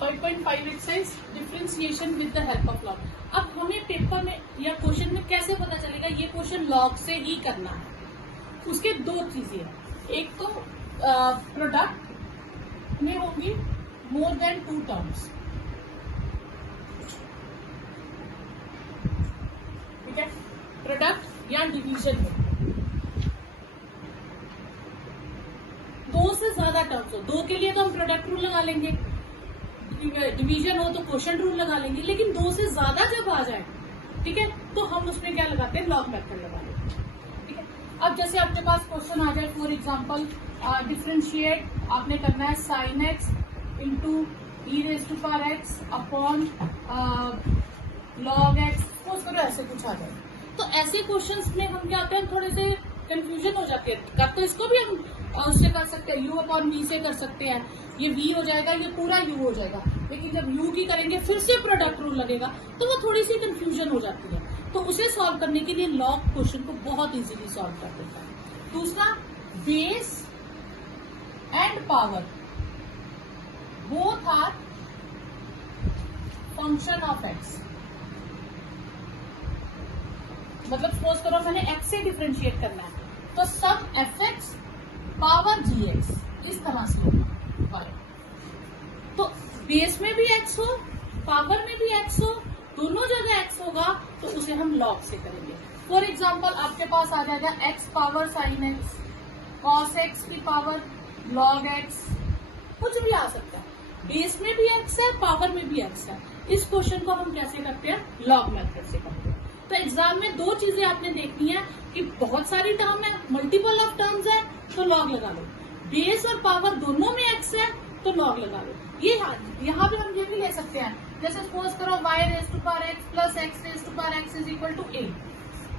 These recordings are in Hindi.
5.5 exercise differentiation with the help of log. अब हमें पेपर में या क्वेश्चन में कैसे पता चलेगा ये क्वेश्चन लॉग से ही करना है? उसके दो चीजें हैं, एक तो प्रोडक्ट में होंगी मोर देन 2 टर्म्स, ठीक है, प्रोडक्ट या डिवीजन में 2 से ज्यादा टर्म्स हो। 2 के लिए तो हम प्रोडक्ट रूल लगा लेंगे, डिवीजन हो तो क्वोशिएंट रूल लगा लेंगे, लेकिन 2 से ज्यादा जब आ जाए, ठीक है, तो हम उसमें क्या लगाते हैं, लॉग मेथड लगा लेते हैं, ठीक है। अब जैसे आपके पास क्वेश्चन आ जाए, फॉर एग्जांपल डिफरेंशिएट आपने करना है sine x into e raise to power x upon log x, suppose करो ऐसे कुछ आ जाए, तो ऐसे क्वेश्चंस में हम क्या करते हैं, थोड़े से कंफ्यूजन हो जाते हैं। कर तो इसको भी हम उससे कर सकते हैं, यू अपॉन वी से कर सकते हैं, ये वी हो जाएगा, ये पूरा यू हो जाएगा, लेकिन जब यू की करेंगे फिर से प्रोडक्ट रूल लगेगा, तो वो थोड़ी सी कंफ्यूजन हो जाती है। तो उसे सॉल्व करने के लिए लॉग क्वेश्चन को बहुत इजीली सॉल्व कर देता है। दूसरा, base and power both are function of x. मतलब सपोज करो मैंने एक्स से डिफरेंशिएट करना है, तो सब f x power g x इस तरह से होगा। तो बेस में भी एक्स हो, पावर में भी एक्स हो, दोनों जगह एक्स होगा, तो उसे हम लॉग से करेंगे। फॉर एग्जाम्पल आपके पास आ जाएगा x power sine x, cos x की पावर लॉग एक्स, कुछ भी आ सकता है। बेस में भी एक्स है, पावर में भी एक्स है। इस क्वेश्चन को हम कैसे करते हैं, लॉग मेथड से करते हैं। तो एग्जाम में 2 चीजें आपने देखनी है कि बहुत सारी टर्म है, मल्टीपल ऑफ टर्म्स है, तो लॉग लगा लो। बेस और पावर दोनों में एक्स है, तो लॉग लगा लो। ये यहाँ पे हम ये भी ले सकते हैं, जैसे सपोज करो y raise to power x plus x raise to power x is equal to a,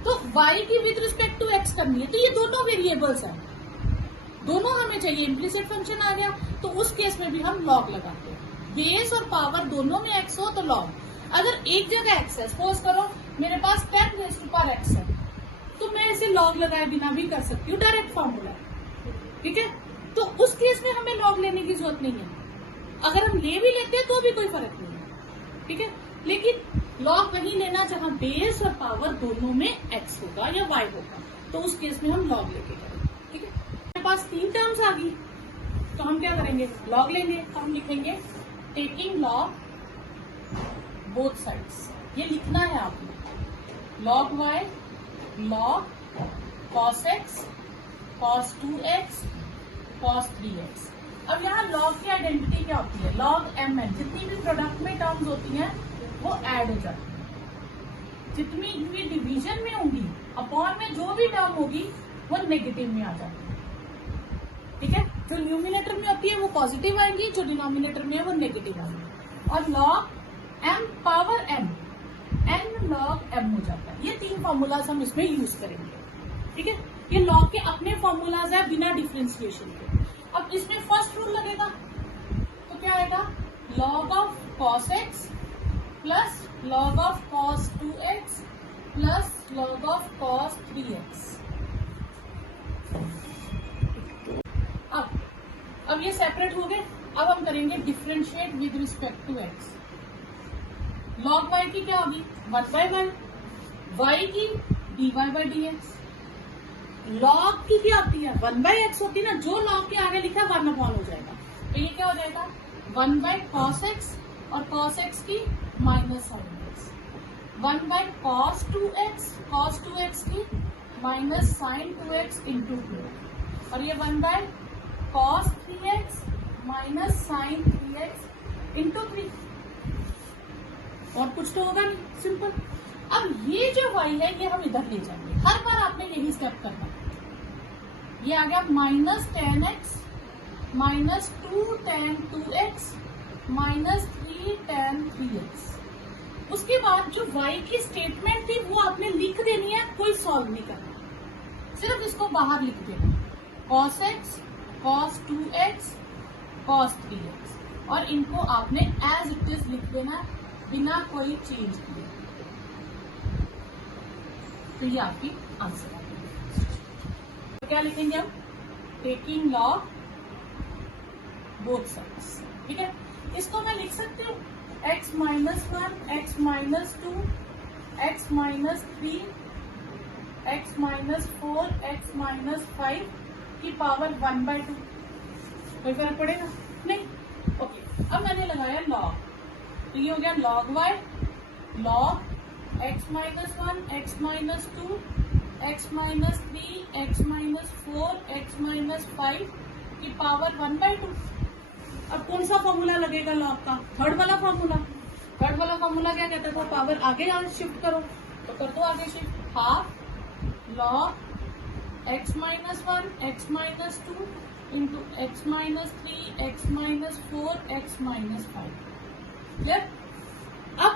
तो y की विद रिस्पेक्ट टू x करनी है, तो ये दोनों वेरिएबल्स हैं, दोनों हमें चाहिए, इम्प्लिसिट फंक्शन आ गया, तो उस केस में भी हम लॉग लगाते हैं। बेस और पावर दोनों में x हो तो लॉग। अगर एक जगह x है, सपोज करो मेरे पास 10 रेज टू पावर x है, तो मैं इसे लॉग लगाए बिना भी कर सकती हूँ, डायरेक्ट फॉर्मूला, ठीक है। तो उस केस में हमें लॉग लेने की जरूरत नहीं है। अगर हम ले भी लेते हैं तो भी कोई फर्क नहीं है, ठीक है। लेकिन लॉग वही लेना जहां बेस और पावर दोनों में x होगा या y होगा, तो उस केस में हम लॉग लेके करेंगे, ठीक है। हमारे पास 3 टर्म्स आ गई, तो हम क्या करेंगे, लॉग लेंगे। हम लिखेंगे टेकिंग लॉग बोथ साइड्स, ये लिखना है आपने, log y log cos x cos 2x cos 3x। अब यहाँ लॉग की आइडेंटिटी क्या होती है, लॉग mn, जितनी भी प्रोडक्ट में टर्म्स होती हैं वो ऐड हो जाती है, जितनी भी डिवीजन में होंगी अपॉन में जो भी टर्म होगी वो नेगेटिव में आ जाती है, ठीक है। जो न्यूमिनेटर में होती है वो पॉजिटिव आएंगी, जो डिनोमिनेटर में है वो नेगेटिव आएंगी। और log m power n, n log m हो जाता है। ये 3 फॉर्मूलाज हम इसमें यूज करेंगे, ठीक है। ये लॉग के अपने फॉर्मूलाज है बिना डिफरेंशिएशन के। अब इसमें फर्स्ट रूल लगेगा, तो क्या आएगा, log of cos x plus log of cos 2x plus log of cos 3x। अब ये सेपरेट हो गए। अब हम करेंगे differentiate with respect to x। Log y की क्या होगी, 1/y, y की dy बाई dx। लॉग की क्या होती है, 1/x होती है ना, जो लॉग के आगे लिखा 1 अपॉन हो जाएगा, तो ये क्या हो जाएगा 1/cos x, और cos x की minus sine x, 1/cos 2x की माइनस साइन 2x इंटू 2, और ये 1/cos 3x minus sign 3x into 3। और कुछ तो होगा नहीं, सिंपल। अब ये जो y है ये हम इधर ले जाएंगे, हर बार आपने यही स्टेप करना है। ये आ गया minus 10x minus 2 tan 2x minus 3 tan 3x। उसके बाद जो y की स्टेटमेंट थी वो आपने लिख देनी है, कोई सॉल्व नहीं करना, सिर्फ इसको बाहर लिख देना, cos x cos 2x cos 3x, और इनको आपने एज इट इज लिख देना बिना कोई चेंज किए, तो ये आपकी आंसर है। तो क्या लिखेंगे हम, टेकिंग लॉग बोथ साइड्स, ठीक है। इसको मैं लिख सकती हूँ x minus 1, x minus 2, x minus 3, x minus 4, x minus 5 की पावर 1/2। कोई फर्क पड़ेगा नहीं। ओके, अब मैंने लगाया लॉग, तो ये हो गया log y, log x minus 1, x minus 2, x minus 3, x minus 4, x minus 5 की पावर 1/2। अब कौन सा फॉर्मूला लगेगा लॉग का? थर्ड वाला फॉर्मूला। थर्ड वाला फॉर्मूला क्या कहता था? पावर आगे शिफ्ट करो, तो कर दो आगे shift. Half log x minus 1, x minus 2 into x minus 3, x minus 4, x minus 5। Clear? अब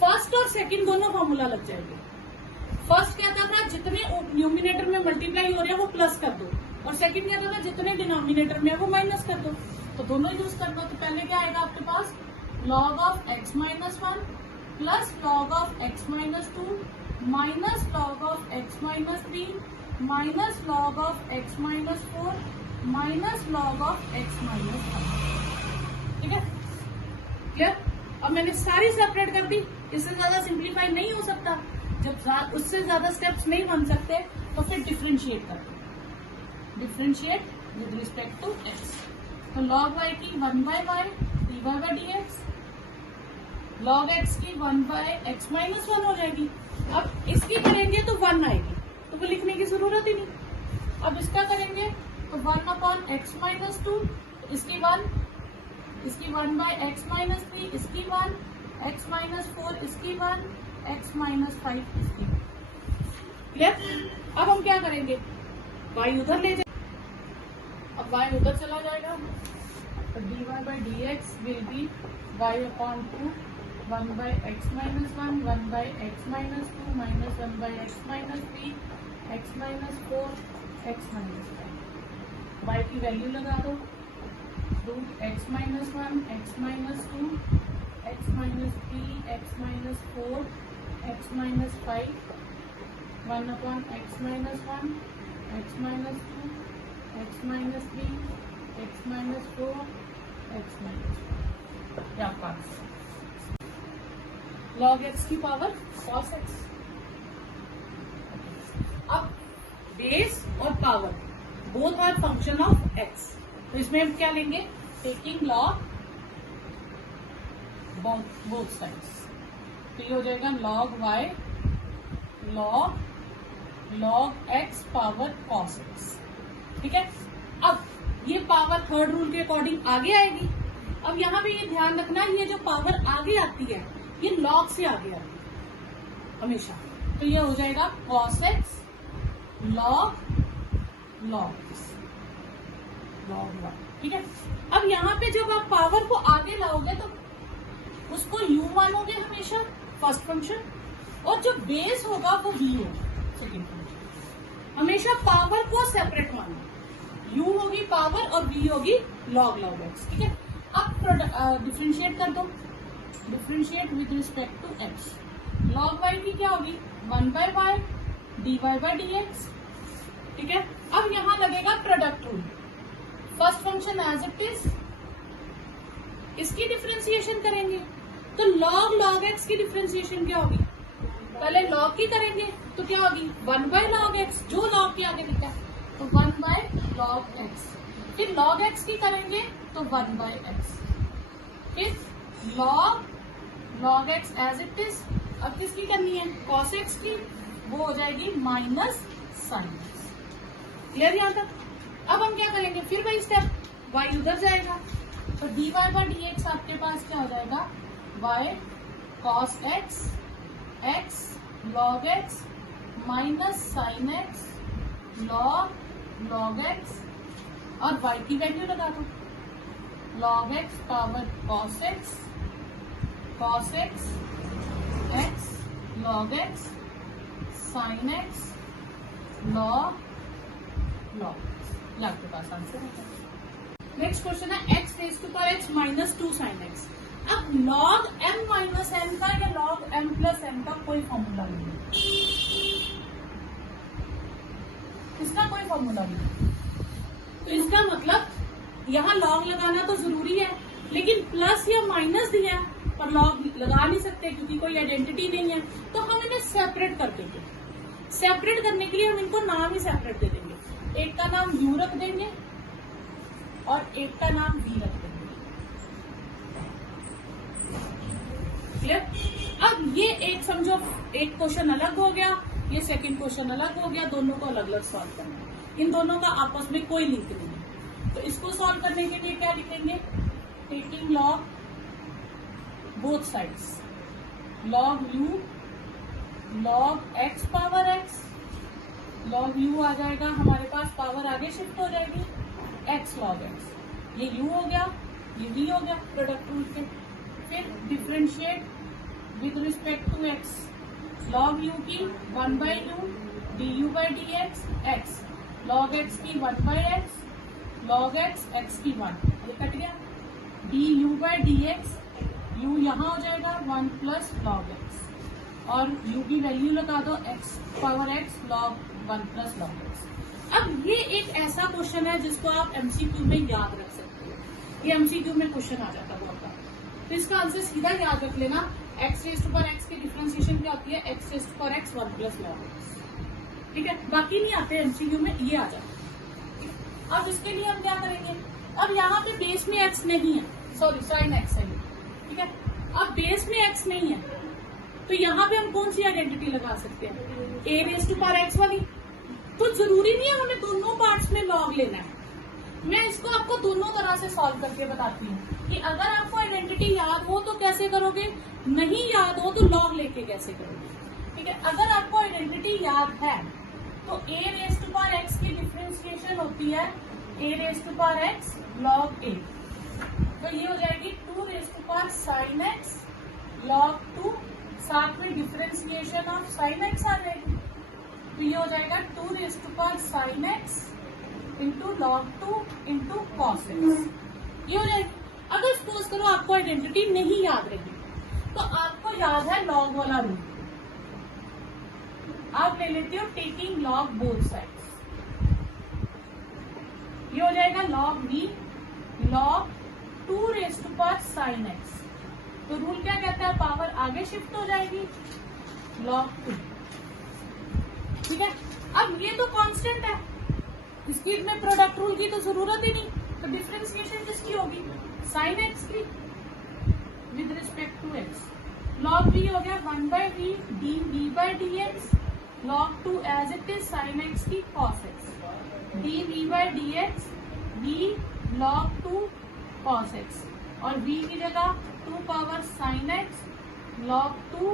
फर्स्ट और सेकंड दोनों फॉर्मूला लग जाएंगे। फर्स्ट कहता था जितने न्यूमिनेटर में मल्टीप्लाई हो रहे हैं वो प्लस कर दो, और सेकंड कहता था जितने डिनोमिनेटर में है वो माइनस कर दो। तो दोनों यूज कर लो। तो पहले क्या आएगा आपके पास? Log of x minus 1 plus log of x minus 2 minus log of x minus 3 minus log of x minus 4 minus log of x minus 5। ठीक है? क्लियर? अब मैंने सारी सेपरेट कर दी। इससे ज्यादा सिंप्लीफाई नहीं हो सकता। जब उससे ज्यादा स्टेप्स नहीं बन सकते तो फिर डिफरेंशिएट कर दो। Differentiate with respect to x। तो log y की 1/y dy by dx, log x की 1/x माइनस 1 हो जाएगी। अब इसकी करेंगे तो 1 आएगी, तो वो लिखने की जरूरत ही नहीं। अब इसका करेंगे तो 1/x माइनस 2, इसकी 1, इसकी 1/x माइनस 3, इसकी 1, x माइनस 4, इसकी 1, x माइनस 5, इसकी। क्लियर? अब हम क्या करेंगे? y उधर ले जाए, अब y उधर चला जाएगा, तो dy by dx will be y upon 2 1/x minus 1, 1/x minus 2 minus 1/x minus 3, x minus 4, x minus 5। y की वैल्यू लगा दो, root x minus 1, x minus 2, x minus 3, x minus 4, x minus 5, 1/x minus 1, x minus 2, x minus 3, x minus 4, x minus 5। या पास log x की पावर cos x। अब बेस और power both are function of x, तो इसमें हम क्या लेंगे? टेकिंग log बोथ साइड्स, तो ये हो जाएगा log y log x power cos x। ठीक है? अब ये पावर थर्ड रूल के अकॉर्डिंग आगे आएगी। अब यहाँ पे ये ध्यान रखना, ये जो पावर आगे आती है ये log से आगे आती है हमेशा, तो ये हो जाएगा cos x log x log y। ठीक है? अब यहाँ पे जब आप पावर को आगे लाओगे तो उसको u मानोगे हमेशा फर्स्ट फंक्शन, और जो बेस होगा वो v होगा सेकेंड फंक्शन। हमेशा पावर को सेपरेट मानना, u होगी पावर और v होगी log x। ठीक है? अब डिफरेंशिएट कर दो, differentiate with respect to x। log y की क्या होगी? 1/y dy by dx। ठीक है? अब यहाँ लगेगा product rule, first function as it is, इसकी डिफरेंशिएशन करेंगे तो log x की डिफरेंशिएशन क्या होगी? पहले log की करेंगे तो क्या होगी? 1/log x, जो log के आगे दिखता है तो 1/log x। फिर log x की करेंगे तो 1/x। फिर log x as it is. अब किसकी करनी है? cos x की, वो हो जाएगी माइनस sin x। क्लियर यहाँ तक? अब हम क्या करेंगे? फिर वही स्टेप, y उधर जाएगा, तो dy by dx आपके पास क्या हो जाएगा? y cos x x log x minus sin x log x, और y की वैल्यू लगा दो, log x power cos x x log x sin x log आपके पास आंसर है। नेक्स्ट क्वेश्चन है x raise to power x minus 2 sin x। अब log m माइनस n का या log m प्लस n का कोई फॉर्मूला नहीं है, इसका कोई फॉर्मूला नहीं है। तो इसका मतलब यहाँ log लगाना तो जरूरी है, लेकिन प्लस या माइनस दिया पर लॉग लगा नहीं सकते क्योंकि कोई आइडेंटिटी नहीं है, तो हम इन्हें सेपरेट कर देंगे। सेपरेट करने के लिए हम इनको नाम ही सेपरेट दे देंगे। एक का नाम यू रख देंगे और एक का नाम वी रख देंगे। क्लियर? अब ये एक समझो एक क्वेश्चन अलग हो गया, ये सेकंड क्वेश्चन अलग हो गया, दोनों को अलग अलग सॉल्व करना है। इन दोनों का आपस में कोई लिंक नहीं है, तो इसको सॉल्व करने के लिए क्या लिखेंगे? Taking log both sides, log u log x power x, log u आ जाएगा हमारे पास, पावर आगे शिफ्ट हो जाएगी, एक्स लॉग एक्स, ये यू हो गया, ये वी हो गया प्रोडक्ट रूल के। फिर differentiate with respect to x, log u की 1 by u d u by d x x, log x की 1 by x log x x की 1, ये कट गया, d u by d x, u यहाँ हो जाएगा 1 प्लस लॉग एक्स, और u की वैल्यू लगा दो x power x log 1 plus log x। अब ये एक ऐसा क्वेश्चन है जिसको आप एमसीक्यू में याद रख सकते हो, ये एमसीक्यू में क्वेश्चन आ जाता है बहुत बार, तो इसका आंसर सीधा याद रख लेना। x raise to power x की डिफरेंशिएशन क्या होती है? x raise to power x 1 plus log x, ठीक है? बाकी नहीं आते एमसीक्यू में, ये आ जाता है। अब इसके लिए हम क्या करेंगे? अब यहाँ पे बेस में x नहीं है, सॉरी साइन x है, ठीक है? अब बेस में x नहीं है तो यहाँ पे हम कौन सी आइडेंटिटी लगा सकते हैं? ए रेज़ टू पावर एक्स वाली। तो जरूरी नहीं है हमें दोनों पार्ट्स में लॉग लेना है, मैं इसको आपको दोनों तरह से सॉल्व करके बताती हूँ कि अगर आपको आइडेंटिटी याद हो तो कैसे करोगे, नहीं याद हो तो लॉग लेके कैसे करोगे, ठीक है? अगर आपको आइडेंटिटी याद है तो a raise to power x की डिफरेंशिएशन होती है a raise to power x log a, तो ये हो जाएगी 2 raise to power sine x log 2, साथ में डिफरेंशिएशन ऑफ साइन एक्स आ जाएगी, तो ये हो जाएगा 2 raise to power sine x into log 2 into cos x, ये हो जाएगी। अगर सपोज करो आपको आइडेंटिटी नहीं याद रही तो आपको याद है लॉग वाला रूल, आप ले लेते हो टेकिंग लॉग बोथ साइड्स, ये हो जाएगा log v log 2 raise to power sine x, तो रूल क्या कहता है? पावर आगे शिफ्ट हो जाएगी log 2, ठीक है? अब ये तो कांस्टेंट है, इसकी में प्रोडक्ट रूल की तो जरूरत ही नहीं, तो डिफरेंशिएशन किसकी होगी? साइन एक्स की with respect to x, log v हो गया 1 by v d v by d x, log 2 as it is sine x की cos x, d v by d x v log 2 cos x, और v की जगह 2 power sine x log 2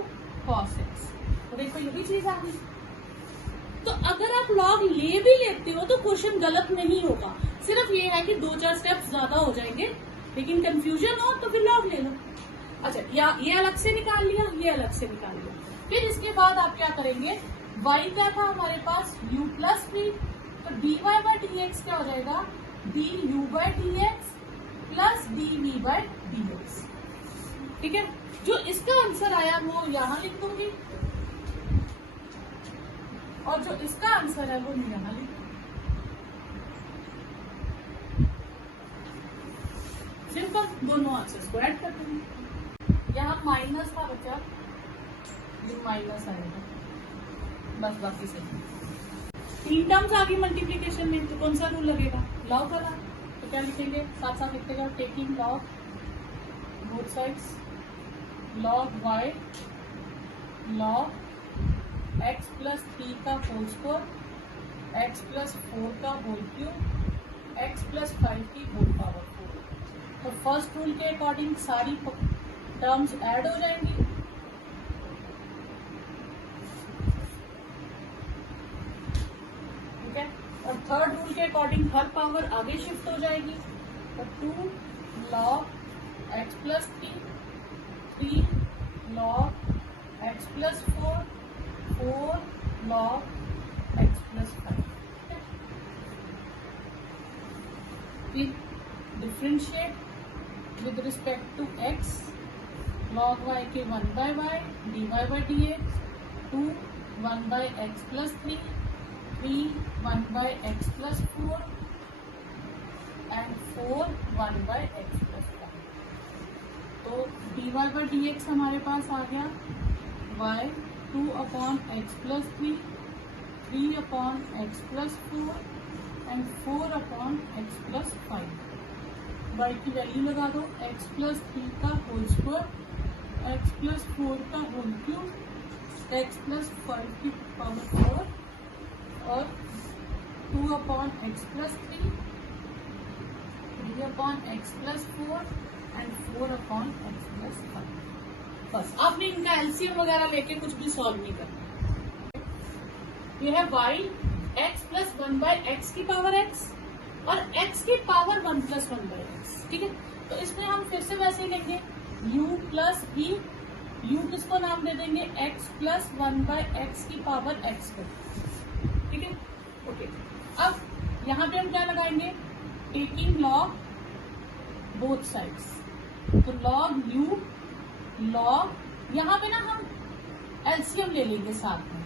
cos x, तो देखो ये भी चीज आ गई। तो अगर आप log ले भी लेते हो तो क्वेश्चन गलत नहीं होगा, सिर्फ ये है कि 2-4 स्टेप्स ज्यादा हो जाएंगे, लेकिन कंफ्यूजन हो तो फिर log ले लो। अच्छा, या ये अलग से निकाल लिया, ये अलग से निकाल लिया, फिर इसके बाद आप क्या करेंगे? y क्या था हमारे पास? u प्लस v, तो dy बाई डी एक्स क्या हो जाएगा? du by d x plus dv by d x, ठीक है? जो इसका आंसर आया वो यहाँ लिख दूंगी और जो इसका आंसर है वो यहाँ लिख दूंगी। सिंपल, दोनों आंसर्स को ऐड कर दूंगी। यहाँ माइनस था बच्चा, ये माइनस आएगा बस, बाकी सही। 3 टर्म्स आ गई मल्टीप्लीकेशन में, तो कौन सा रूल लगेगा? लॉग वाला, तो क्या लिखेंगे? साथ साथ लिखते जाओ, taking log both sides, log y log x plus 3 का होल स्क्वायर, x प्लस 4 का होल क्यूब, x प्लस 5 की होल पावर 4। तो फर्स्ट रूल के अकॉर्डिंग सारी टर्म्स ऐड हो जाएंगी, ठीक है? और थर्ड रूल के अकॉर्डिंग हर पावर आगे शिफ्ट हो जाएगी, तो 2 log x plus 3 log x plus 4 log x plus 5, फिर differentiate with respect to x, log y के 1 by y d y by d x, 2 1 by x plus 3 1 by x plus 4 and 4 1 by x plus 5। D y by d x हमारे पास आ गया y 2 upon x plus 3 upon x plus 4 and 4 upon x plus 5। y की वैल्यू लगा दो, x प्लस 3 का होल स्क्वायर, x प्लस 4 का होल क्यूब, x प्लस 5 की पावर 4 और 2 upon x plus 3 upon x plus 4 and 4 upon x plus 5। बस आपने इनका एलसीएम वगैरह लेके कुछ भी सॉल्व नहीं करना। ये है y x plus 1 by x की पावर x और x की पावर 1 प्लस 1 बाय एक्स। ठीक है, तो इसमें हम फिर से वैसे ही लेंगे u प्लस e, u किसको नाम दे देंगे x प्लस 1 बाय एक्स की पावर x को। ठीक है, ओके। अब यहाँ पे हम क्या लगाएंगे, टेकिंग लॉग बोथ साइड्स, तो लॉग u लॉग, यहाँ पे ना हम एलसीएम ले लेंगे साथ में।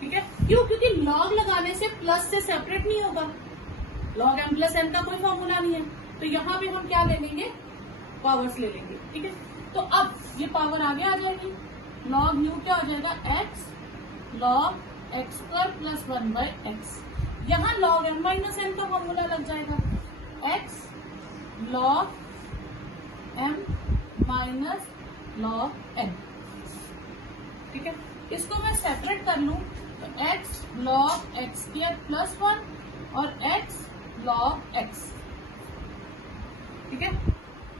ठीक है, क्यों? क्योंकि लॉग लगाने से प्लस से सेपरेट नहीं होगा, लॉग m प्लस n का कोई फॉर्मूला नहीं है, तो यहाँ पे हम क्या ले लेंगे, पावर्स ले लेंगे। ठीक है, तो अब ये पावर आगे आ जाएगी, लॉग u क्या हो जाएगा, x log x square plus 1 by x. यहाँ लॉग m माइनस n का फॉर्मूला लग जाएगा, x log m minus log n। ठीक है, इसको मैं सेपरेट कर लूं तो x log x square plus 1 और x लॉग x। ठीक है,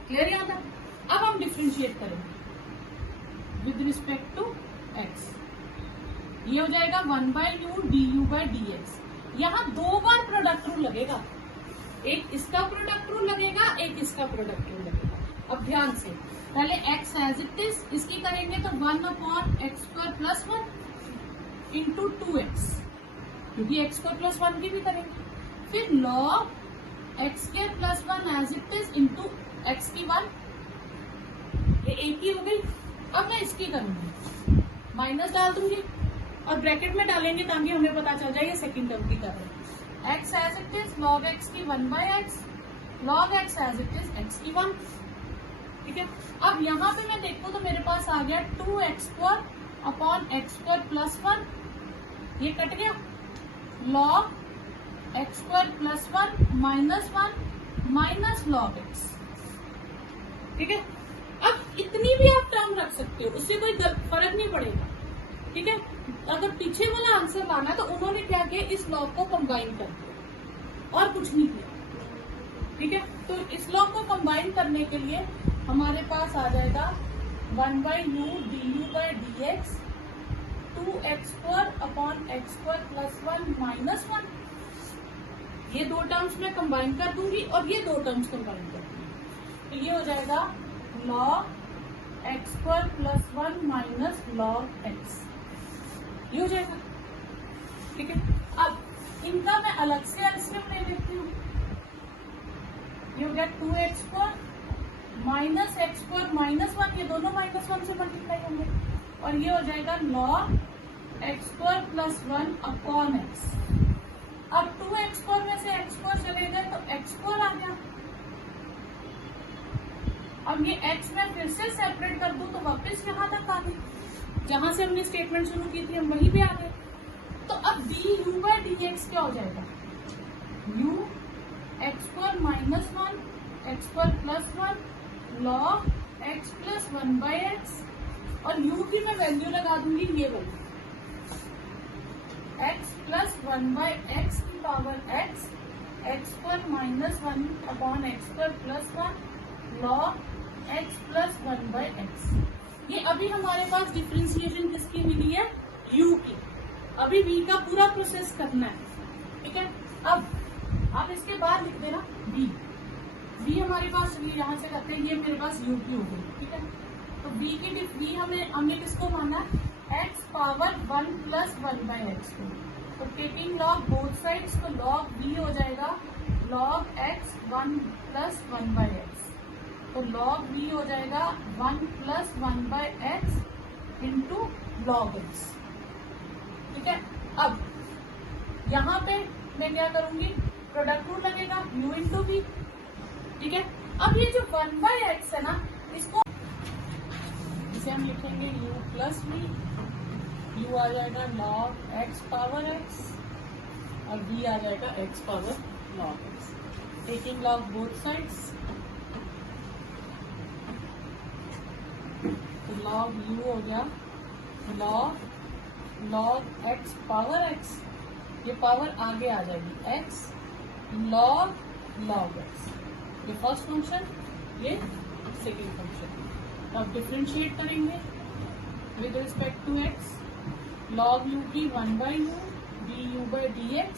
क्लियर यहाँ तक? अब हम डिफ्रेंशिएट करेंगे विद रिस्पेक्ट टू x। ये हो जाएगा 1 by u d u by d x. यहाँ 2 बार प्रोडक्ट रूल लगेगा, एक इसका प्रोडक्ट रूल लगेगा, एक इसका प्रोडक्ट रूल लगेगा। अब ध्यान से, पहले x एज इट इज, इसकी करेंगे तो 1 upon x square plus 1 into 2x, क्योंकि एक्स स्क्वायर प्लस 1 की भी करेंगे। फिर log x square plus 1 as it is into x की 1, ये एक ही हो गई। अब मैं इसकी करूंगी, माइनस डाल दूंगी और ब्रैकेट में डालेंगे ताकि हमें पता चल जाए ये सेकंड टर्म की तरह है। x as it is log x की 1 by x, log x as it is x की 1। ठीक है, अब यहाँ पे मैं देखूं तो मेरे पास आ गया 2x square upon x square plus 1, ये कट गया, log x square plus 1 minus 1 minus log x। ठीक है, अब इतनी भी आप टर्म रख सकते हो, उससे कोई फर्क नहीं पड़ेगा। ठीक है, अगर पीछे वाला आंसर लाना है तो उन्होंने क्या किया, इस लॉग को कंबाइन कर दिया और कुछ नहीं किया। ठीक है, तो इस लॉग को कंबाइन करने के लिए हमारे पास आ जाएगा 1 by u d u by d x, 2x square upon x square plus 1 minus 1। ये 2 टर्म्स मैं कंबाइन कर दूंगी और ये 2 टर्म्स कंबाइन कर दूंगी, तो ये हो जाएगा log x square plus 1 minus log x, ये हो जाएगा। ठीक है, अब इनका मैं अलग से एलसीएम ले लेती हूँ, ये हो गया 2x square minus x square minus 1, ये दोनों माइनस 1 से मल्टीप्लाई होंगे और ये हो जाएगा log x square plus 1 upon x. अब 2x स्क्वायर में से एक्स स्क्वायर चले गए तो एक्स स्क्वायर आ गया। अब ये x में फिर से सेपरेट कर दूं तो वापस यहाँ तक आ गई, जहां से हमने स्टेटमेंट शुरू की थी हम वहीं पे आ गए। तो अब D u by d x क्या हो जाएगा, u x square minus 1 x square plus 1 log x plus 1 by x, और u की मैं वैल्यू लगा दूंगी ये वाली, x प्लस 1 बाई एक्स की power x, x square minus 1 upon x square plus 1 log x plus 1 by x. ये अभी हमारे पास डिफरेंशिएशन किसकी मिली है, u की। अभी v का पूरा प्रोसेस करना है। ठीक है, अब आप इसके बाद लिख देना v हमारे पास, यहाँ से करते हैं, ये मेरे पास u की हो गई। ठीक है, तो v हमने किसको माना है, x power 1 plus 1 by x को। तो टेकिंग लॉग बोथ साइड्स, तो लॉग v हो जाएगा log x 1 plus 1 by x, तो लॉग v हो जाएगा 1 plus 1 by x into log x। ठीक है, अब यहाँ पे मैं क्या करूंगी, प्रोडक्ट रूल लगेगा u इंटू v। ठीक है, अब ये जो 1/x है ना, इसको इसे हम लिखेंगे u प्लस v। u आ जाएगा log x पावर x और v आ जाएगा x power log x। Taking log both sides, तो log u हो गया log x पावर x, ये पावर आगे आ जाएगी x log x। ये फर्स्ट फंक्शन, ये सेकेंड फंक्शन। अब डिफरेंशिएट करेंगे with respect to x। log u की 1/u du/dx,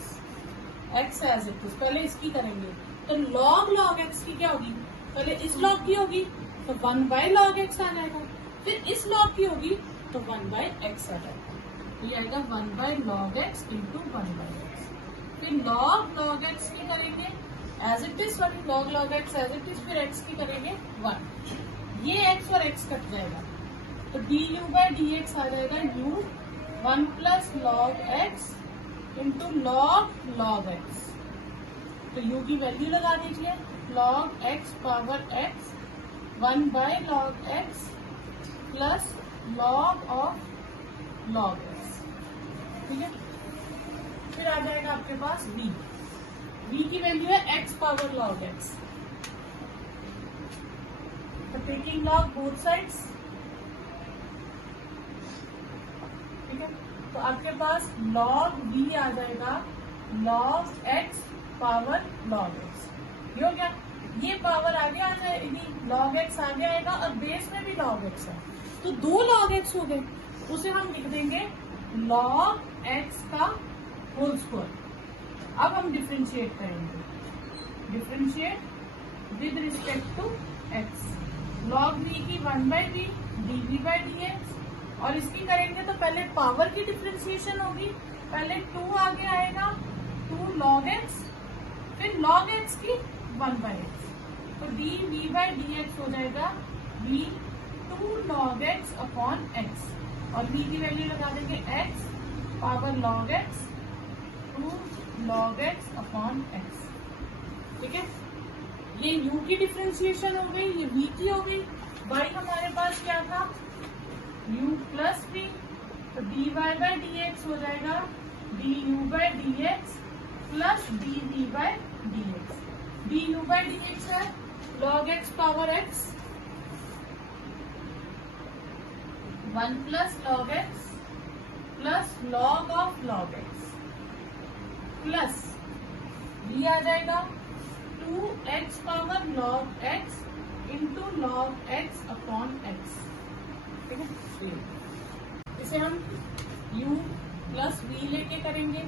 x as it is. पहले इसकी करेंगे तो log x की क्या होगी, पहले इस log की होगी तो 1/log x आ जाएगा, फिर इस log की होगी तो 1/x आ जाएगा, तो ये आएगा 1/log x इंटू 1/x। फिर log x की करेंगे as it is, sorry log x as it is, फिर x की करेंगे 1। ये x और x कट जाएगा तो du/dx आ जाएगा u 1 plus log x into log x। तो u की वैल्यू लगा दीजिए, log x power x 1/log x plus log of log x, ठीक है। फिर आ जाएगा आपके पास v की वैल्यू है x पावर log x, तो टेकिंग log बोथ साइड्स, ठीक है। तो आपके पास log v आ जाएगा log x power log x, ये हो गया। ये पावर आगे आ जाएगी, log x आगे आएगा और बेस में भी log x है, तो 2 log x हो गए, उसे हम लिख देंगे log x का होल स्क्वायर। अब हम डिफरेंशिएट करेंगे, differentiate with respect to x। log v की 1/v dv/dx, और इसकी करेंगे तो पहले पावर की डिफरेंशिएशन होगी, पहले 2 आगे आएगा 2 log x, फिर log x की 1/x, तो dv/dx हो जाएगा v 2 log x upon x, और v की वैल्यू लगा देंगे x power log x 2 log x upon x, ठीक है। ये u की डिफरेंशिएशन हो गई, ये v की हो गई। y हमारे पास क्या था, u प्लस v, तो dy/dx हो जाएगा du/dx प्लस dv/dx। du/dx है log x power x 1 plus log x plus log of log x, plus v आ जाएगा 2x power log x into log x upon x, ठीक है। इसे हम u प्लस v लेके करेंगे,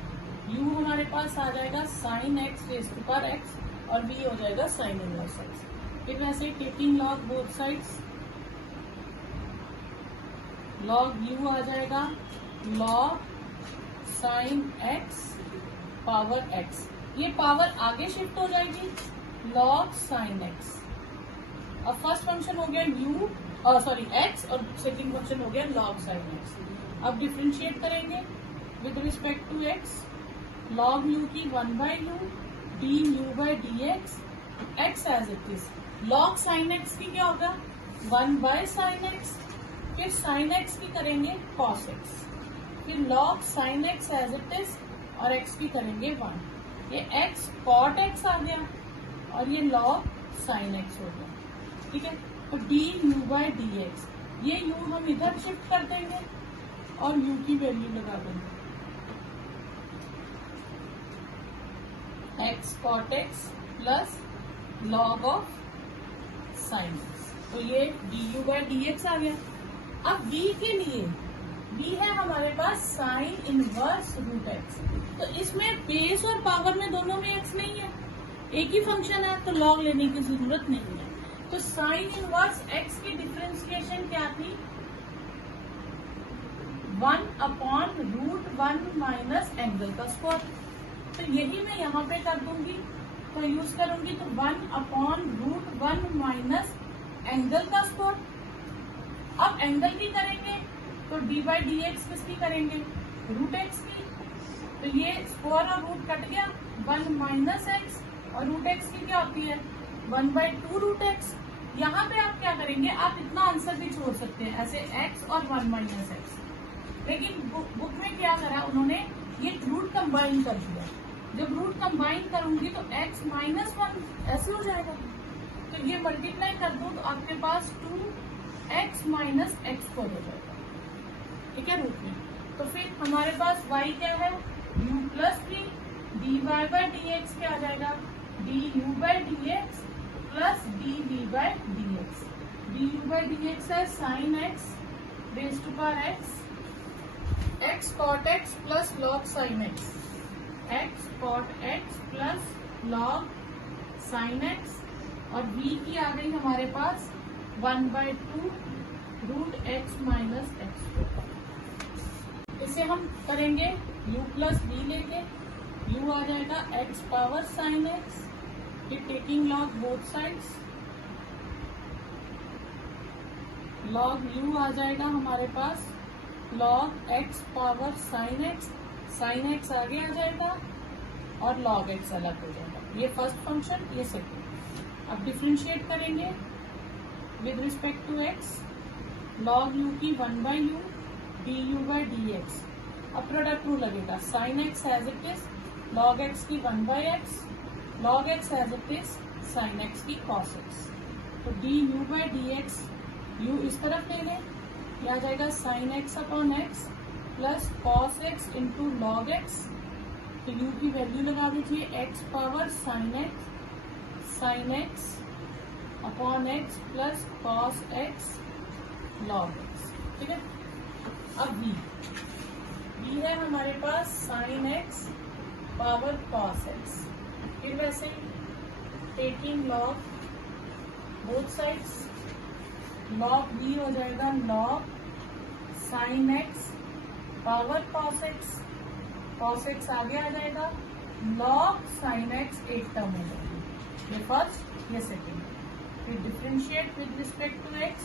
u हमारे पास आ जाएगा sine x raise to power x और v हो जाएगा साइन इनवर्स x। फिर वैसे taking log both sides, log u आ जाएगा log sine x power x, ये पावर आगे शिफ्ट हो जाएगी log साइन x। अब फर्स्ट फंक्शन हो गया u और सॉरी x और सेकंड फंक्शन हो गया log साइन x। अब डिफरेंशिएट करेंगे with respect to x, log u की 1/u du/dx, x as it is. log sine x की क्या होगा 1/sin x, फिर साइन x की करेंगे cos x, फिर log sine x as it is और x की करेंगे 1। ये x cot x आ गया और ये log sin x हो गया, ठीक है। तो du/dx, ये u हम इधर शिफ्ट कर देंगे और u की वैल्यू लगा देंगे x cot x plus log of sin x, तो ये du/dx आ गया। अब v के लिए, v है हमारे पास साइन इनवर्स रूट x, तो इसमें बेस और पावर में दोनों में x नहीं है, एक ही फंक्शन है, तो log लेने की जरूरत नहीं है। तो साइन इनवर्स x की डिफरेंशिएशन क्या थी 1 अपॉन √1 माइनस एंगल का स्क्वायर, तो यही मैं यहाँ पे कर दूंगी, तो यूज करूंगी तो 1 अपॉन √1 माइनस एंगल का स्क्वायर। अब एंगल की करेंगे तो d/dx किसकी करेंगे √x की, तो ये स्क्वायर और रूट कट गया 1 माइनस एक्स, और √x की क्या होती है 1/2 √x। यहाँ पे आप क्या करेंगे, आप इतना आंसर भी छोड़ सकते हैं ऐसे x और 1 - x, लेकिन बुक में क्या करा उन्होंने, ये रूट कंबाइन कर दिया। जब रूट कंबाइन करूंगी तो x - 1 ऐसे हो जाएगा, तो ये मल्टीप्लाई कर दो तो आपके पास 2x - x² हो जाएगा, ठीक है, रूट में। तो फिर हमारे पास y क्या है, u + v, dy/dx क्या आ जाएगा, du/dx प्लस dv/dx। du/dx है sin x raised to power x cot x plus log sin x, x cot x plus log sin x, और v की आ गई हमारे पास 1/2 √x - x²। इसे हम करेंगे u + v लेके, u आ जाएगा x पावर sin x, ये taking log both sides, log u आ जाएगा हमारे पास log x power sin x आगे आ जाएगा और log x अलग हो जाएगा। ये फर्स्ट फंक्शन, ये सेकंड। अब डिफरेंशिएट करेंगे with respect to x, log u की 1/u du/dx। अब प्रोडक्ट रूल लगेगा, sin x as it is, log x की 1/x, log x as it is, sin x की cos x। तो du/dx, u इस तरफ ले लें, यह आ जाएगा sin x/x plus cos x into log x। तो u की वैल्यू लगा दीजिए, x power sin x upon x plus cos x log x, ठीक है। अब v है हमारे पास sin x power cos x, फिर वैसे ही taking log both sides, log v हो जाएगा log sin x power cos x आगे आ जाएगा, log sin x एक टर्म हो जाएगी, ये फर्स्ट ये सेकेंड। फिर differentiate with respect to x,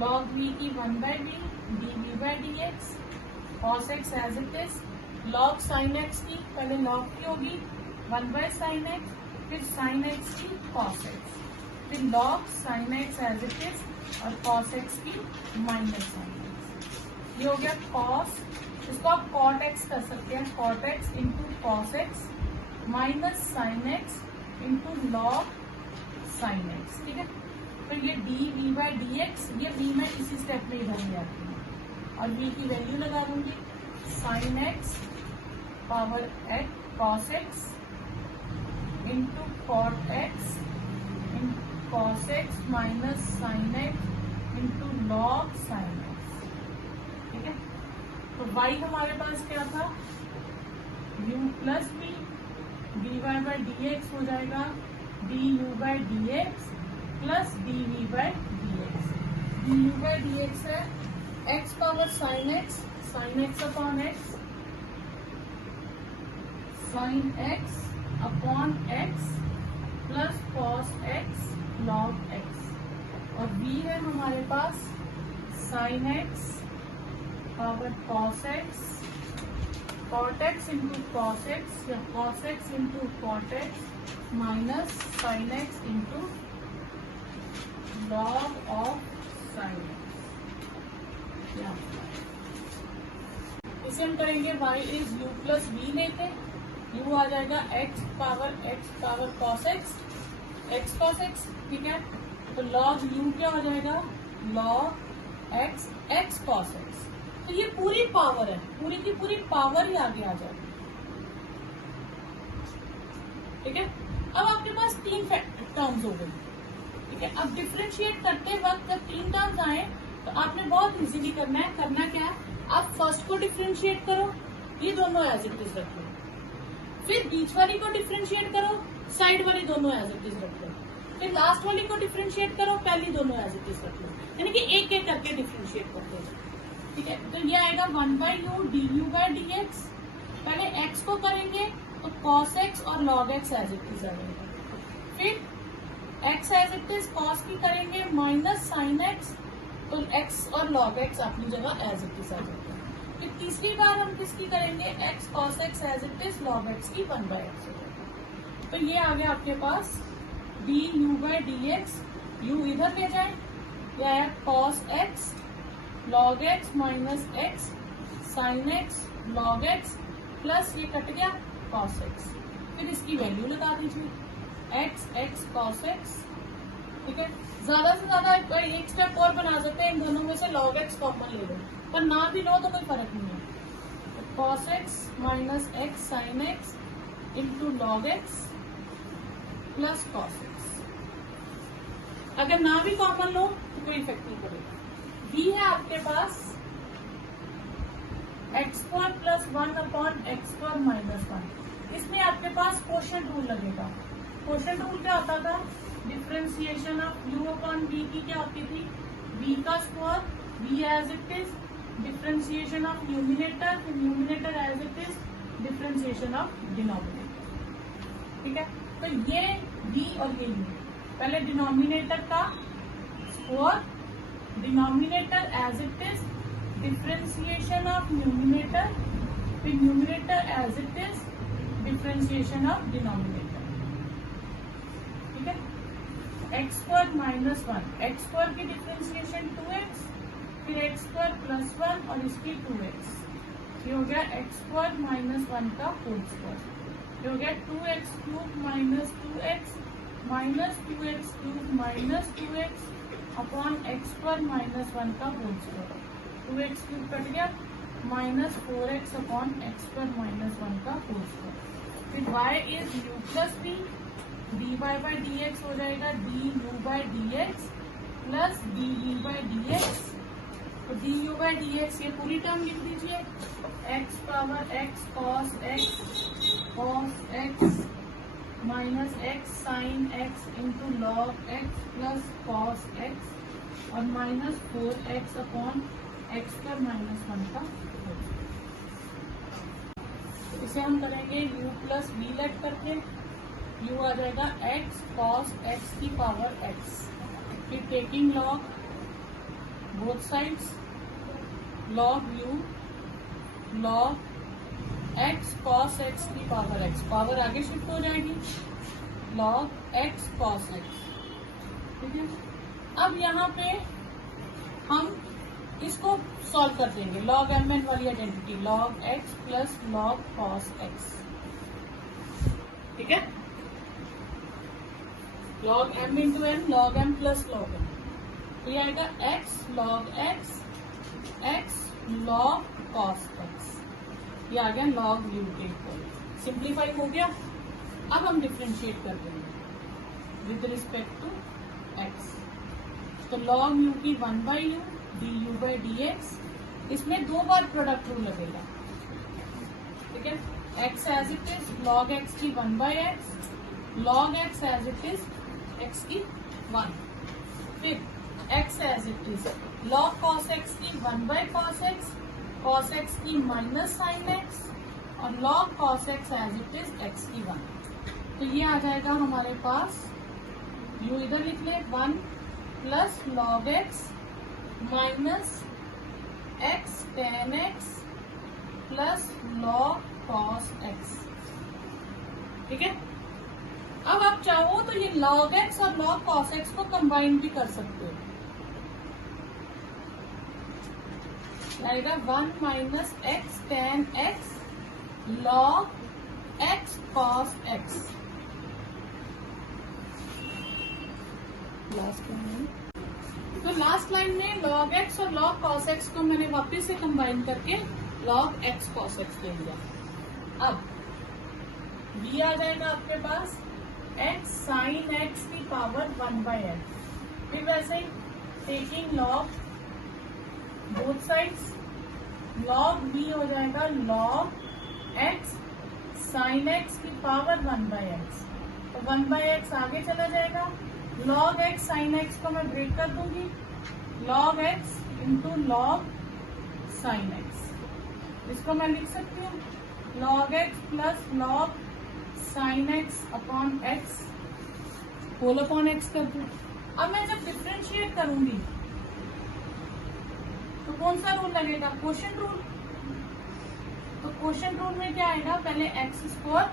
log v की 1/v dv/dx, cos x as it is, log sin x की पहले log की होगी 1/sin x, फिर sin x की cos x, फिर log sin x as it is और cos x की -sin x। ये हो गया cos, इसको आप cot x कर सकते हैं, cot x into cos x minus sin x into log sin x, ठीक है। फिर ये dv/dx, ये v मैं इसी स्टेप में इधर ले आती हूँ और v की वैल्यू लगा दूंगी, sin x power x cos x into cot x cos x minus sin x into log sin x, ठीक है। तो y हमारे पास क्या था, u + v dy/dx हो जाएगा du/dx प्लस dv/dx। du/dx है x power sin x upon x, sin x upon x plus cos x log x, और v है हमारे पास sin x power cos x, cot x into cos x या cos x into cot x minus sin x into log of sin x। इसे हम करेंगे y इज u + v लेके, u आ जाएगा x power cos x cos x, ठीक है। तो log u क्या हो जाएगा, log x cos x। तो ये पूरी पावर है, पूरी की पूरी पावर ही आगे आ जाएगी, ठीक है। अब आपके पास 3 टर्म्स हो गई, ठीक है। अब डिफरेंशिएट करते वक्त जब 3 टर्म्स आए तो आपने बहुत इजीली करना क्या है, आप फर्स्ट को डिफरेंशिएट करो, ये दोनों एज इट इज रख लो, फिर बीच वाली को डिफरेंशिएट करो, साइड वाली दोनों एज इट इज रख लो, फिर लास्ट वाली को डिफरेंशिएट करो, पहली दोनों एज इट इज रख लो, यानी कि एक एक करके डिफरेंशिएट करते हो, ठीक है। तो ये आएगा 1/u du/dx, पहले x को करेंगे तो cos x और log x as it is आ जाएगा, फिर x as it is cos की करेंगे माइनस sin x, तो x और log x अपनी जगह एज इट इज आ जाएगा। फिर तीसरी बार हम किसकी करेंगे, x cos x as it is log x की 1/x हो जाएगा। तो ये आ गया आपके पास d u by d x, u इधर ले जाए, या है cos x log x minus x sine x log x plus ये कट गया कॉस एक्स, फिर इसकी वैल्यू लगा दीजिए एक्स एक्स कॉस एक्स। ठीक है, ज्यादा से ज्यादा एक स्टेप और बना सकते हैं, इन दोनों में से लॉग एक्स कॉमन ले लो, पर ना भी लो तो कोई फर्क नहीं है। तो cos x minus x sine x into log x plus cos x. अगर ना भी कॉमन लो तो कोई इफेक्ट नहीं पड़ेगा। डी है आपके पास x square plus 1 upon x square minus 1। इसमें आपके पास क्वोशिएंट रूल लगेगा। क्वोशिएंट रूल क्या होता था? Differentiation of u upon v की क्या होती थी? v का square, v as it is, differentiation of numerator, numerator as it is, differentiation of denominator. ठीक है, तो ये v और ये u, पहले डिनोमिनेटर का square, denominator as it is, differentiation of numerator, फिर numerator as it is, differentiation of denominator. ठीक है, x square minus 1, x square की डिफरेंशिएशन 2x, फिर एक्स स्क्वायर प्लस 1 और इसकी 2x, ये हो गया एक्स स्क्वायर माइनस 1 का होल स्क्वायर, ये हो गया 2x cube minus 2x minus 2x cube minus 2x upon x square minus 1 का whole square, 2x cube cut गया minus 4x upon x square minus 1 का होल स्क्वायर, फिर y is u plus v, dy by d x हो जाएगा d u by d x plus d v by d x. तो d u by d x ये पूरी टर्म लिख दीजिए, x power x cos x minus x sine x into log x plus cos x और minus 4x upon x square minus 1 का होल। इसे हम करेंगे u प्लस v लेट करके, u आ जाएगा x cos x की पावर x, फिर taking log both sides, log u log x cos x की पावर x, पावर आगे शिफ्ट हो जाएगी, लॉग x cos x। ठीक है, अब यहाँ पे हम इसको सॉल्व कर देंगे, लॉग एम एन वाली identity, log x plus log cos x। ठीक है, log m into n, log m plus log m, तो ये आएगा x log x, x log cos x, ये आ गया लॉग u के इक्वल। सिंप्लीफाई हो गया। अब हम डिफरेंशिएट कर देंगे विद रिस्पेक्ट टू x, तो लॉग u की 1 by u d u by d x, इसमें 2 बार प्रोडक्ट रूल लगेगा। ठीक है, x as it is, log x की 1 by x, log x as it is, x की 1, फिर x as it is, log cos x की 1 by cos x, cos x की माइनस साइन x और log cos x as it is x की 1। तो ये आ जाएगा हमारे पास, u इधर लिख ले 1 plus log x minus x tan x plus log cos x। ठीक है, अब आप चाहो तो ये log x और log cos x को कंबाइन भी कर सकते हो, आएगा 1 minus x tan x log x cos x। Last line, तो लास्ट लाइन में log x और log cos x को मैंने वापस से कंबाइन करके log x cos x ले लिया। अब b आ जाएगा आपके पास x sin x की पावर 1 बाई x, फिर वैसे ही taking log both sides, log b हो जाएगा log x sin x की पावर 1 बाई एक्स, तो 1 बाई एक्स आगे चला जाएगा, log x sin x को मैं ब्रेक कर दूंगी, log x into log sin x, इसको मैं लिख सकती हूँ log x plus log sin x upon x whole upon x कर दूं। अब मैं जब डिफरेंशिएट करूंगी तो कौन सा रूल लगेगा? Quotient rule. तो क्वोशिएंट रूल में क्या आएगा? पहले एक्स स्क्वायर,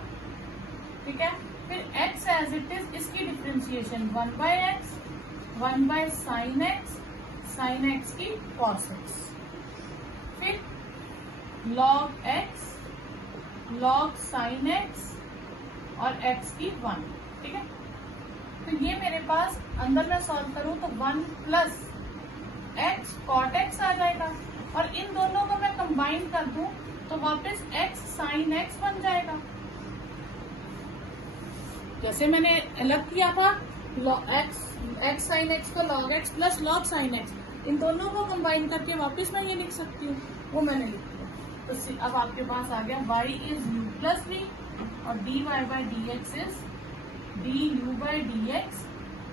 ठीक है, फिर x एज इट इज, इसकी डिफ्रेंशिएशन 1/x, 1/sin x की cos x, फिर log x, log sin x और x की 1, ठीक है। तो ये मेरे पास अंदर मैं सॉल्व करूं तो 1 प्लस x cot x आ जाएगा, और इन दोनों को मैं कंबाइन कर दूं तो वापस x sin x बन जाएगा। जैसे मैंने अलग किया था x sin x को log x plus log sin x, इन दोनों को कंबाइन करके वापस मैं ये लिख सकती हूँ, वो मैंने लिख दिया। तो अब आपके पास आ गया y is u plus v और dy by dx is du by dx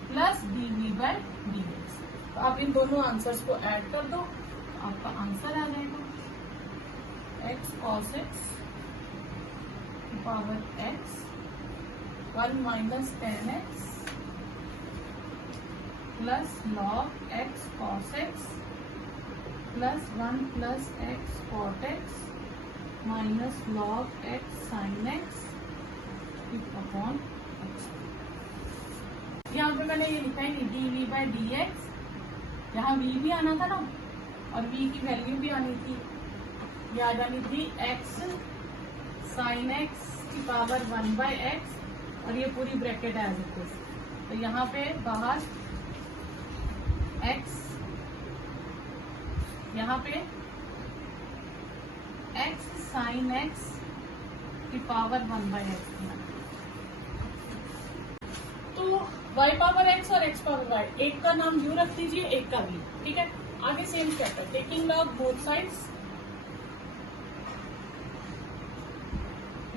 plus dv by dx। तो आप इन दोनों आंसर्स को ऐड कर दो, आपका आंसर आ जाएगा x cos x power x 1 minus 10x plus log x cos x plus 1 plus x cot x minus log x sin x upon x। यहाँ पे मैंने ये लिखा है dv बाय dx, यहाँ v भी आना था ना, और v की वैल्यू भी आनी थी, याद आनी थी x sin x की पावर 1/x, और ये पूरी ब्रैकेट है एज इट इज। तो यहाँ पे बाहर x, यहाँ पे x sin x की पावर 1/x। तो y पावर x और x पावर y, एक का नाम u रख दीजिए, एक का v, ठीक है। आगे सेम स्टेप है, taking log both sides,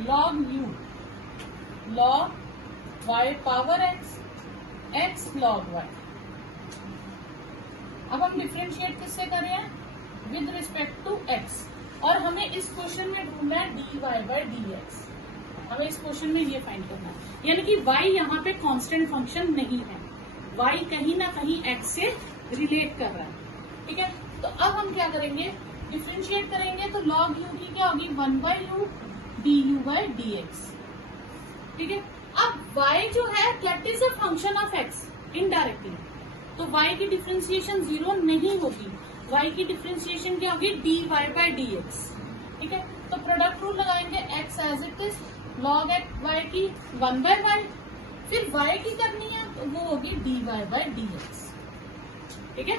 log u log y power x, x log y। अब हम डिफरेंशिएट किससे कर रहे हैं? विद रिस्पेक्ट टू x, और हमें इस क्वेश्चन में ढूंढना है dy बाय dx। हमें इस क्वेश्चन में ये फाइंड करना है, यानी कि y यहाँ पे कांस्टेंट फंक्शन नहीं है, y कहीं ना कहीं x से रिलेट कर रहा है, ठीक है। तो अब हम क्या करेंगे, डिफरेंशिएट करेंगे तो log u की क्या होगी 1/u du बाय dx, ठीक है। अब y जो है that is a function of x indirectly, तो y की डिफरेंशिएशन 0 नहीं होगी, y की डिफरेंशिएशन क्या होगी dy बाय dx, ठीक है। तो प्रोडक्ट रूल लगाएंगे, x as it is, log y की 1/y, फिर y की करनी है तो वो होगी dy बाय dx, ठीक है,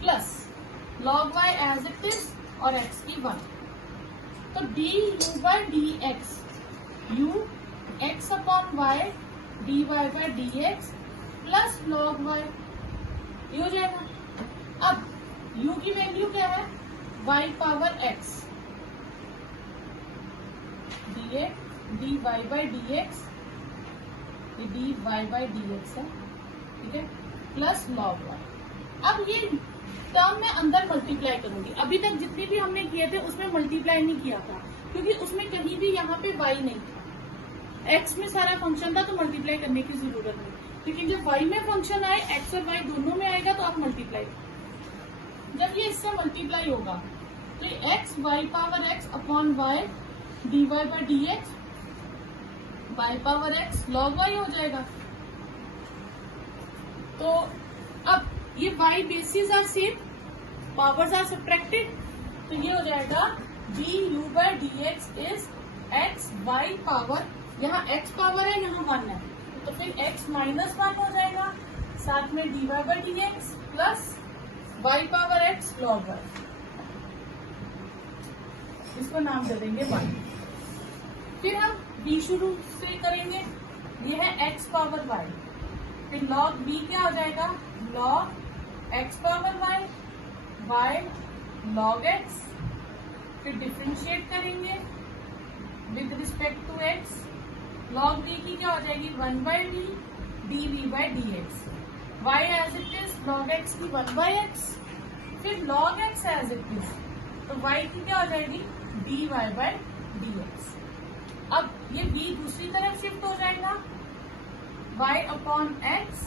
plus log y as it is और x की 1, तो du by dx, u x upon y dy by dx plus log y, ये हो जाएगा। अब u की वैल्यू क्या है y power x dy by dx, ये dy बाय dx है, ठीक है, प्लस log y। अब ये टर्म में अंदर मल्टीप्लाई करूंगी, अभी तक जितनी भी हमने किए थे उसमें मल्टीप्लाई नहीं किया था, क्योंकि उसमें कहीं भी यहाँ पे y नहीं था, x में सारा फंक्शन था, तो मल्टीप्लाई करने की जरूरत नहीं। लेकिन जब y में फंक्शन आए, x और y दोनों में आएगा तो आप मल्टीप्लाई, जब ये इससे मल्टीप्लाई होगा तो ये x y power x upon y dy by dx y power x log y हो जाएगा। तो अब ये y bases are same, powers are subtracted, तो ये हो जाएगा du by dx is x y power, यहाँ x पावर है, यहाँ 1 है, तो फिर x माइनस 1 हो जाएगा, साथ में dy by dx plus y power x log y, इसको नाम दे देंगे y। फिर हम b शुरू से करेंगे, ये है x पावर y, फिर log b क्या हो जाएगा log x power y, y log x, फिर डिफरेंशिएट करेंगे with respect to x, log b की क्या हो जाएगी 1/v dv by dx, y as it is log x की 1/x, फिर log x as it is, तो y की क्या हो जाएगी dy बाय dx। अब ये b दूसरी तरफ शिफ्ट हो जाएगा, y अपॉन x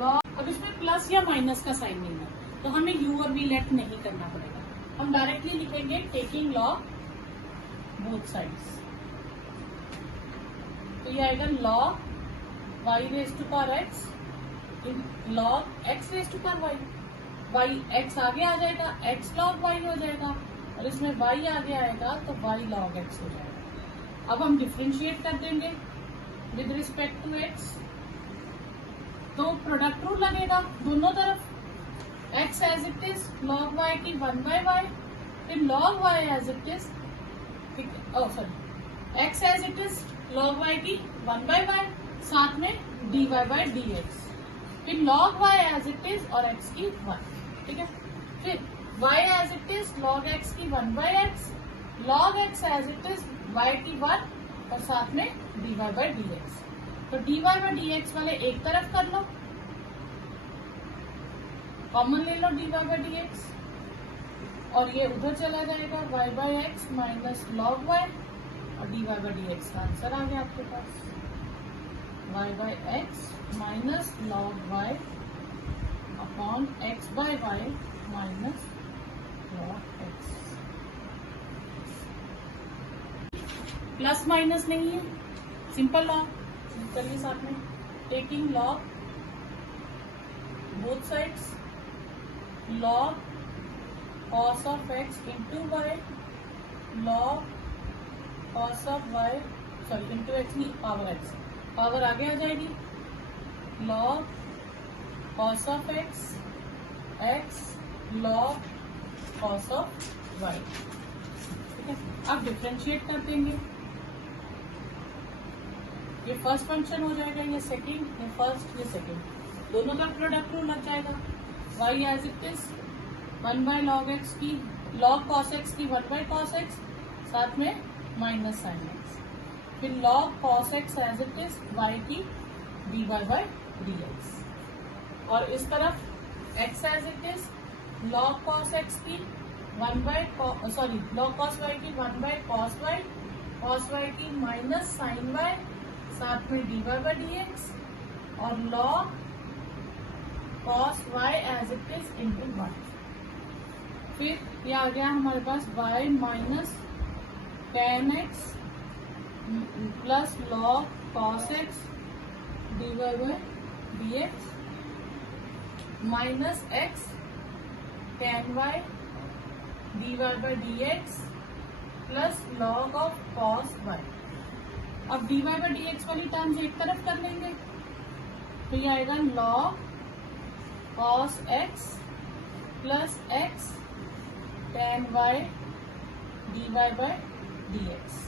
log, अब इसमें प्लस या माइनस का साइन नहीं है, तो हमें u और v लेट नहीं करना पड़ेगा, हम डायरेक्टली लिखेंगे टेकिंग लॉग बोथ साइड्स। तो तो ये आएगा log y raise to power x in log x raise to power y। y x आगे आ जाएगा, x log y हो जाएगा, और इसमें y आगे आएगा तो y log x हो जाएगा। अब हम डिफ्रेंशिएट कर देंगे विद रिस्पेक्ट टू x, तो प्रोडक्ट रूल लगेगा दोनों तरफ। x as it is log y की 1/y, फिर log y as it is x as it is log y की 1/y, साथ में dy by dx, फिर log y as it is और x की 1, ठीक है। फिर y as it is log x की 1/x, log x as it is y की 1 और साथ में dy by dx। तो dy by dx वाले एक तरफ कर लो, कॉमन ले लो dy by dx, और ये उधर चला जाएगा y by x minus log y, और dy by dx का आंसर आ गया आपके पास y by x minus log y upon x by y minus log x। Plus minus नहीं है, सिंपल लॉग। चलिए साथ में taking log both sides, log cos of x into y, log cos of y, sorry into x नहीं, पावर x, पावर आगे आ जाएगी, log cos of x, x log cos of y, ठीक है। अब डिफ्रेंशिएट कर देंगे, ये फर्स्ट फंक्शन हो जाएगा, ये सेकंड, ये फर्स्ट, ये सेकंड, दोनों का प्रोडक्ट रूल लग जाएगा। y as it is 1/log x की log cos x की 1/cos x, साथ में माइनस साइन x, फिर log cos x as it is y की dy by dx, और इस तरफ x as it is log cos x की log cos y की 1/cos y, cos y की माइनस साइन y, साथ में dy by dx, और log cos y as it is into 1। फिर ये आ गया हमारे पास y minus tan x plus log cos x dy by dx minus x tan y dy by dx plus log of cos y। अब dy by dx वाली टर्म्स एक तरफ कर लेंगे, तो ये आएगा log cos x plus x tan y dy by dx,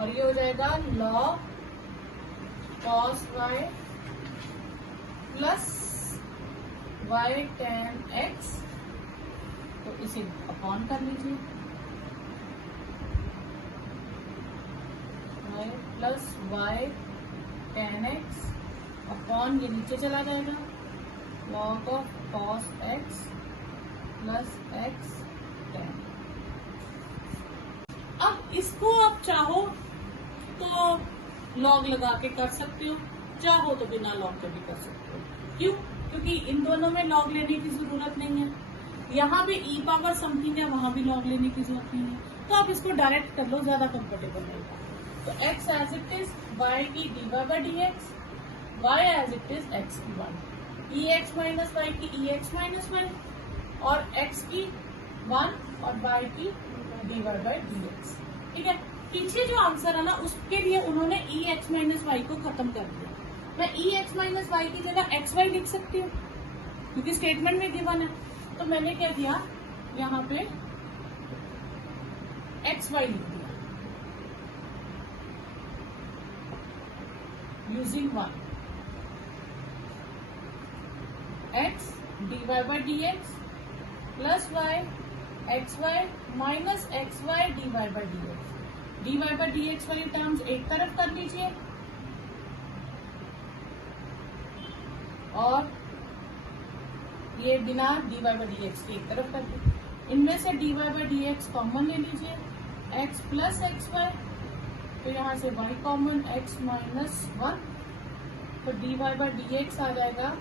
और ये हो जाएगा log cos y plus y tan x, तो इसे अपॉन कर लीजिए, y plus y tan x upon ये नीचे चला जाएगा log of cos x plus x tan। अब इसको आप चाहो तो log लगा के कर सकते हो, चाहो तो बिना log के भी कर सकते हो। क्यों? क्योंकि इन दोनों में log लेने की जरूरत नहीं है, यहाँ पे e पावर समथिंग है, वहां भी log लेने की जरूरत नहीं है, तो आप इसको डायरेक्ट कर लो, ज्यादा कंफर्टेबल रहेगा। तो x as it is y की dy by dx, y as it is x की 1, ex माइनस y की ex माइनस 1, और x की 1 और y की dy by dx, ठीक है। पीछे जो आंसर है ना, उसके लिए उन्होंने ex माइनस y को खत्म कर दिया। मैं ex माइनस y की जगह xy लिख सकती हूँ, क्योंकि स्टेटमेंट में गिवन है। तो मैंने क्या किया, यहाँ पे xy लिख दिया using 1, x dy by dx plus y xy minus xy dy by dx, dy by dx वाली टर्म्स एक तरफ कर लीजिए, और ये बिना dy by dx की एक तरफ कर दीजिए। इनमें से dy by dx कॉमन ले लीजिए, x प्लस xy, तो यहाँ से y कॉमन x माइनस 1, तो dy by dx आ जाएगा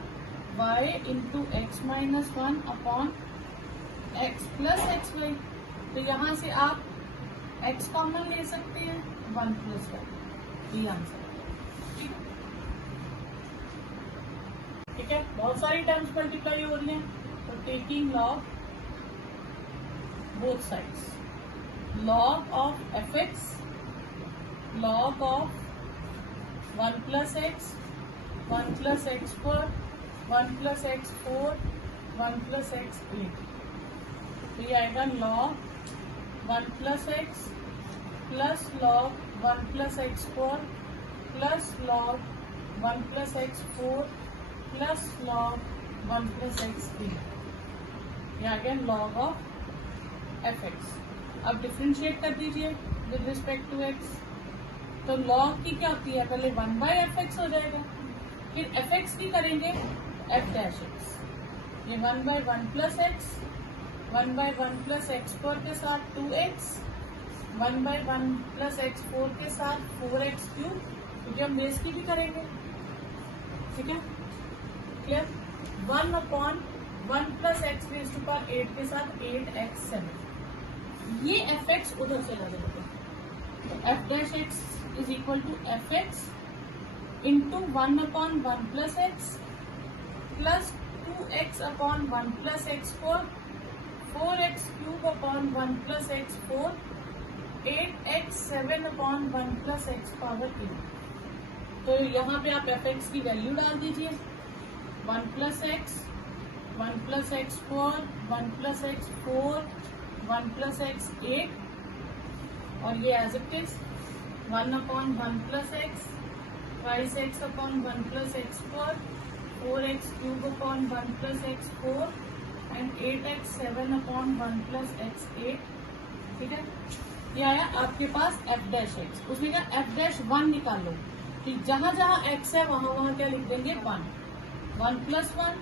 y into x minus 1 upon x plus xy, तो यहाँ से आप x कॉमन ले सकते हैं, 1 प्लस 1, ये आंसर है। ठीक है, बहुत सारी टर्म्स मल्टीप्लाई हो रही हैं, तो taking log both sides, log of fx, log of 1 plus x, 1 plus x square, 1 plus x 4, 1 plus x 8, तो ये आएगा log 1 plus x plus log 1 plus x square plus log 1 plus x 4 plus log 1 plus x 8, ये आ गया log of fx। अब डिफ्रेंशिएट कर दीजिए विद रिस्पेक्ट टू x, तो log की क्या होती है, पहले 1 by fx हो जाएगा, फिर fx की करेंगे f डैश x, ये 1 by 1 plus x, 1 by 1 plus x square के साथ 2x, 1 by 1 plus x 4 के साथ 4x क्यूब, क्योंकि हम बेस की भी करेंगे, ठीक है, clear. 1 upon 1 plus x raise to power 8 के साथ 8x 7, ये fx उधर चला जाएगा, तो f dash x is equal to fx into 1 upon 1 plus x plus 2x upon 1 plus x 4x cube upon 1 plus x 4, 8x 7 upon 1 plus x power 8। तो यहाँ पे आप fx की वैल्यू डाल दीजिए, 1 plus x 1 plus x 4, 1 plus x 4, 1 plus x 8, और ये as it is 1 upon 1 plus x, twice x upon 1 plus x 4, 4x cube upon 1 plus x 4 and 8x 7 upon 1 plus x 8, ठीक है। ये आया आपके पास f डैश एक्स, उसमें क्या f डैश 1 निकाल लो, कि जहां जहां x है वहां वहां क्या लिख देंगे 1, 1 प्लस 1,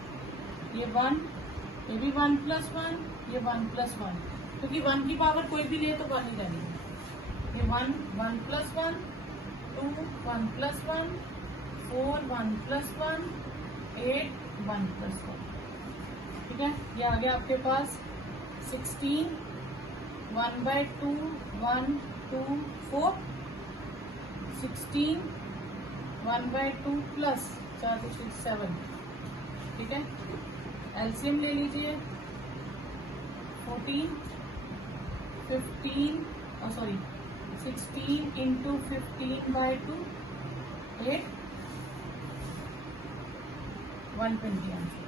ये 1, ये भी 1 प्लस 1, ये 1 प्लस 1, क्योंकि 1 की पावर कोई भी ले तो 1 ही रहेगी, ये 1, 1 प्लस 1, 2, 1 प्लस 1, 4, 1 प्लस 1, 8, 1 प्लस 1, ठीक है। ये आ गया आपके पास 16, 1 by 2, 1, 2, 4, 16, 1 by 2 प्लस 4 2 6 7, ठीक है। एलसीएम ले लीजिए, 14, 15 और सॉरी 16 इंटू 15 by 2, 8, 120 आंसर।